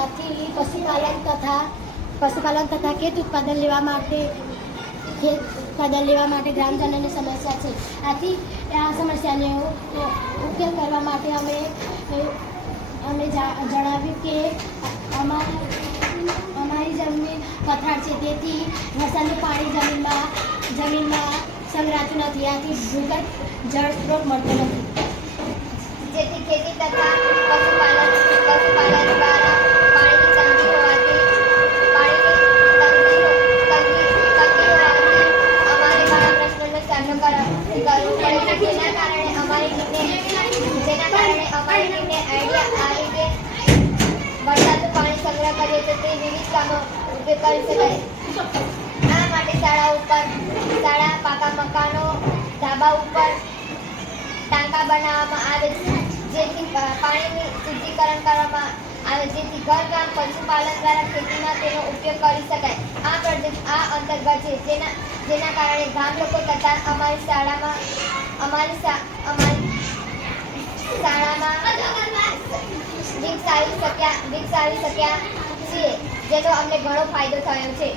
આથી પશુપાલન તથા ખેત ઉત્પાદન લેવા માટે ગ્રામજનોની સમસ્યા છે. આથી આ સમસ્યાને ઉકેલ કરવા માટે અમે જણાવ્યું કે અમારી જમીન પથરાળ છે, તેથી વરસાદનું પાણી જમીનમાં સંગ્રહાતું નથી. આથી ભૂગર્ભ જળ સ્ત્રોત મળતો નથી, જેથી ખેતી તથા પશુપાલન દ્વારા પાણીની તંગી હોવાથી અમારે ઘણા પ્રશ્નોનો સામનો કરવો પડે છે. જેના કારણે અમારી ટીમને આઈડિયા આવી કે વરસાદનું પાણી સંગ્રહ કરીએ તો તે વિવિધ કામો ઉપયોગ કરી શકાય. આ માટે શાળા, પાકા મકાનો, ધાબા ઉપર ટાંકા બનાવવામાં આવે છે, જેથી પાણીનું શુદ્ધિકરણ કરવામાં આવે, જેથી ઘરકામ પશુપાલન દ્વારા ખેતીમાં તેનો ઉપયોગ કરી શકાય. આ પ્રોજેક્ટ આ અંતર્ગત છે, જેના કારણે ગામ લોકો તથા અમારી શાળામાં વિકસાવી શક્યા છીએ, જેનો અમને ઘણો ફાયદો થયો છે.